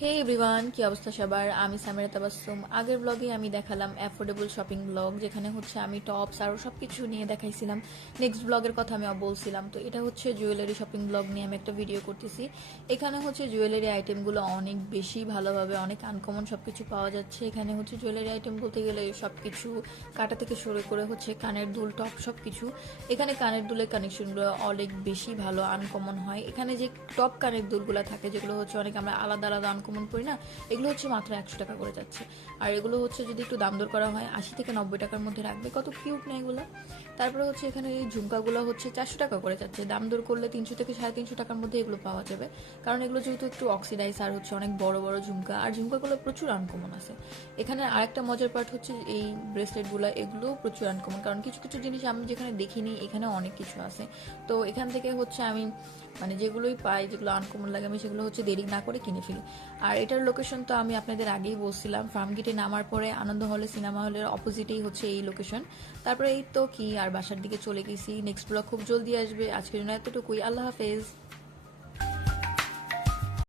হে everyone, কি অবস্থা সবার? আমি সামিরা তাবাসসুম। আগের ব্লগে আমি দেখালাম অ্যাফোর্ডেবল শপিং ব্লগ, যেখানে হচ্ছে আমি টপস আরও সব কিছু নিয়ে দেখাইছিলাম। নেক্সট ব্লগের কথা আমি বলছিলাম। তো এটা হচ্ছে জুয়েলারি শপিং ব্লগ নিয়ে আমি একটা ভিডিও করতেছি। এখানে হচ্ছে জুয়েলারি আইটেমগুলো অনেক বেশি ভালোভাবে অনেক আনকমন সব কিছু পাওয়া যাচ্ছে। এখানে হচ্ছে জুয়েলারি আইটেম বলতে গেলে সব কিছু কাটা থেকে শুরু করে হচ্ছে কানের দুল, টপ সব কিছু। এখানে কানের দুলের কানেকশনগুলো অনেক বেশি ভালো আনকমন হয়। এখানে যে টপ কানের দুলগুলো থাকে, যেগুলো হচ্ছে অনেক আমরা আলাদা আলাদা আনকমন করি না, এগুলো হচ্ছে মাত্র 100 টাকা করে যাচ্ছে। আর এগুলো হচ্ছে যদি একটু দাম দর করা হয় 80 থেকে 90 টাকার মধ্যে রাখবে। কত কিউট না এগুলো! তারপরে হচ্ছে এখানে এই ঝুমকাগুলো হচ্ছে 400 টাকা করে যাচ্ছে। দাম দর করলে 300 থেকে 350 টাকার মধ্যে এগুলো পাওয়া যাবে, কারণ এগুলো যেহেতু একটু অক্সিডাইজ আর হচ্ছে অনেক বড় বড় ঝুমকা, আর ঝুমকাগুলো প্রচুর আনকমন আছে। এখানে আরেকটা মজার পার্ট হচ্ছে এই ব্রেসলেটগুলো, এগুলোও প্রচুর আনকমন, কারণ কিছু কিছু জিনিস আমি যেখানে দেখিনি এখানে অনেক কিছু আছে। তো এখান থেকে হচ্ছে আমি মানে যেগুলোই পাই, যেগুলো আনকমন লাগে, আমি সেগুলো হচ্ছে দেরি না করে কিনে ফেলি। আর এটার লোকেশন তো আমি আপনাদের আগেই বলছিলাম, ফার্মগেটে নামার পরে আনন্দ হলে সিনেমা হলের অপোজিটেই হচ্ছে এই লোকেশন। তারপরে এই তো কি, আর বাসার দিকে চলে গেছি। নেক্সট ব্লগ খুব জলদি আসবে। আজকের জন্য এতটুকুই। আল্লাহ হাফেজ।